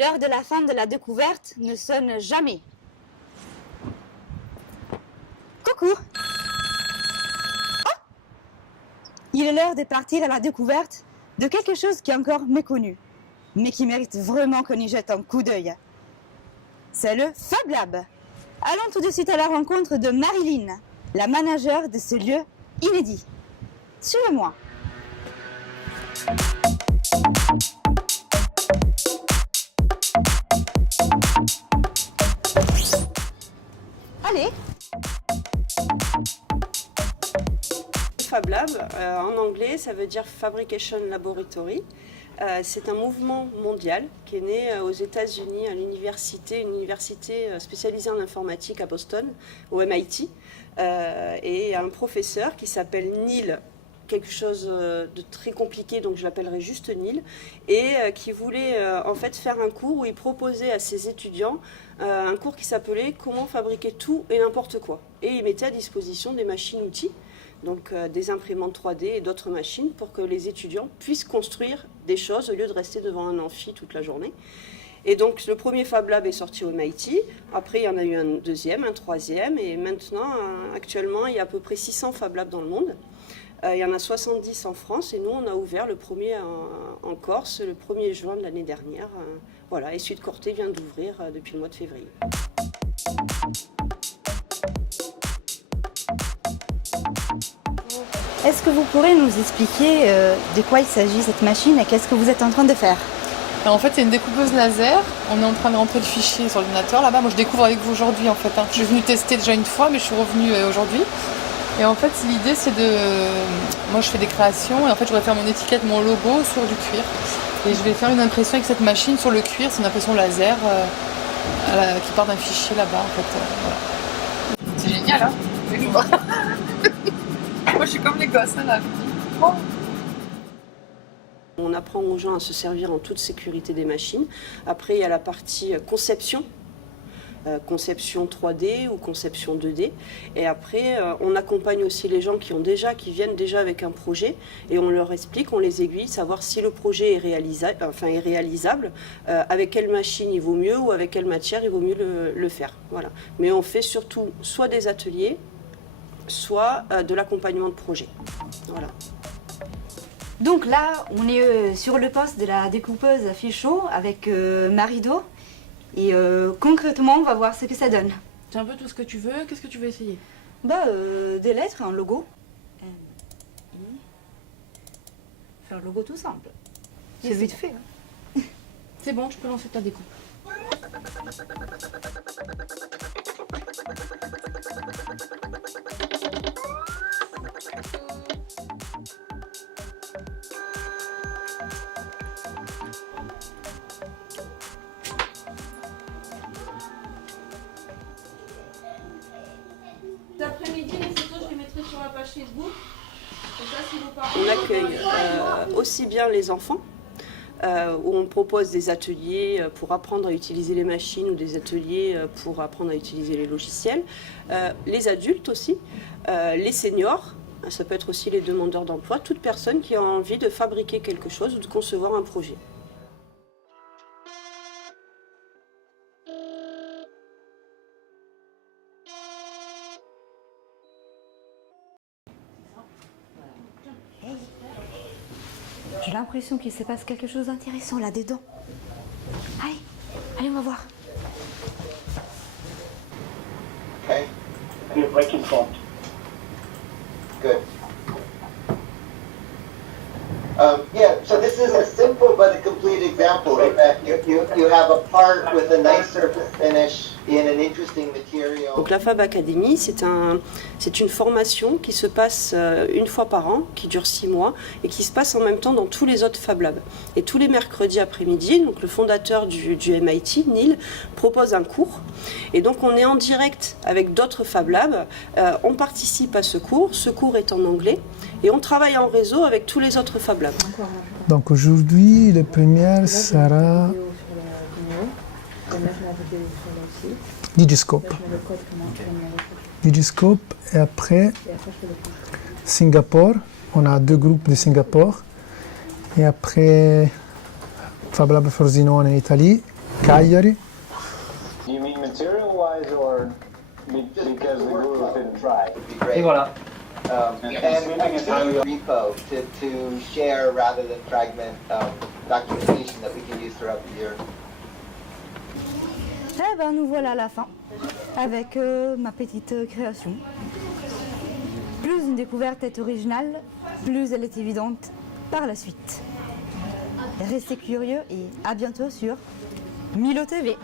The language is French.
L'heure de la fin de la découverte ne sonne jamais. Coucou! Oh! Il est l'heure de partir à la découverte de quelque chose qui est encore méconnu, mais qui mérite vraiment qu'on y jette un coup d'œil. C'est le Fab Lab. Allons tout de suite à la rencontre de Marilyn, la manager de ce lieu inédit. Suivez-moi. Allez. Fab Lab, en anglais, ça veut dire Fabrication Laboratory. C'est un mouvement mondial qui est né aux États-Unis à l'université, une université spécialisée en informatique à Boston, au MIT, et un professeur qui s'appelle Neil, quelque chose de très compliqué, donc je l'appellerai juste Neil, et qui voulait en fait faire un cours où il proposait à ses étudiants un cours qui s'appelait Comment fabriquer tout et n'importe quoi. Et il mettait à disposition des machines-outils, donc des imprimantes 3D et d'autres machines pour que les étudiants puissent construire des choses au lieu de rester devant un amphi toute la journée. Et donc le premier Fab Lab est sorti au MIT, après il y en a eu un deuxième, un troisième, et maintenant actuellement il y a à peu près 600 Fab Labs dans le monde. Il y en a 70 en France et nous on a ouvert le premier en Corse le 1er juin de l'année dernière. Voilà, et Sud Corté vient d'ouvrir depuis le mois de février. Est-ce que vous pourrez nous expliquer de quoi il s'agit cette machine et qu'est-ce que vous êtes en train de faire? En fait, c'est une découpeuse laser. On est en train de rentrer le fichier sur l'ordinateur là-bas. Moi, je découvre avec vous aujourd'hui en fait. Je suis venue tester déjà une fois, mais je suis revenue aujourd'hui. Et en fait, l'idée, c'est de... Moi, je fais des créations et en fait, je voudrais faire mon étiquette, mon logo sur du cuir. Et je vais faire une impression avec cette machine sur le cuir. C'est une impression laser qui part d'un fichier là-bas en fait. Voilà. C'est génial, hein? Moi, je suis comme les gosses, hein, là. Oh. On apprend aux gens à se servir en toute sécurité des machines. Après, il y a la partie conception. Conception 3D ou conception 2D. Et après, on accompagne aussi les gens qui viennent déjà avec un projet et on leur explique, on les aiguille, savoir si le projet est réalisable, avec quelle machine il vaut mieux ou avec quelle matière il vaut mieux le faire. Voilà. Mais on fait surtout soit des ateliers, soit de l'accompagnement de projet. Voilà. Donc là, on est sur le poste de la découpeuse Fichot avec Marido. Et concrètement, on va voir ce que ça donne. C'est un peu tout ce que tu veux. Qu'est-ce que tu veux essayer? Des lettres, un logo. Faire un logo tout simple. C'est vite fait. Hein. C'est bon, je peux lancer ta découpe. Cet après-midi, les photos, je les mettrai sur la page Facebook. Et ça, si vos parents... On accueille aussi bien les enfants, où on propose des ateliers pour apprendre à utiliser les machines ou des ateliers pour apprendre à utiliser les logiciels, les adultes aussi, les seniors, ça peut être aussi les demandeurs d'emploi, toute personne qui a envie de fabriquer quelque chose ou de concevoir un projet. J'ai l'impression qu'il se passe quelque chose d'intéressant là-dedans. Allez, on va voir. Okay. You're breaking front. Good. Yeah, so this is a simple but a complete example. In that you have a part with a nice surface finish in an interesting material. Donc la Fab Academy, c'est une formation qui se passe une fois par an, qui dure 6 mois et qui se passe en même temps dans tous les autres Fab Labs. Et tous les mercredis après-midi, donc le fondateur du MIT, Neil, propose un cours. Et donc on est en direct avec d'autres Fab Labs, on participe à ce cours est en anglais et on travaille en réseau avec tous les autres Fab Labs. Donc aujourd'hui, la première sera Digiscope. Digiscope et après Singapour. On a 2 groupes de Singapour. Et après Fab Lab Frosinone en Italie Cagliari. You mean material-wise or because the glue has been dry? Would be great. Et voilà. And repo to share rather than fragment documentation that we can use throughout the year. Eh ben, nous voilà à la fin, avec ma petite création. Plus une découverte est originale, plus elle est évidente par la suite. Restez curieux et à bientôt sur Milo TV.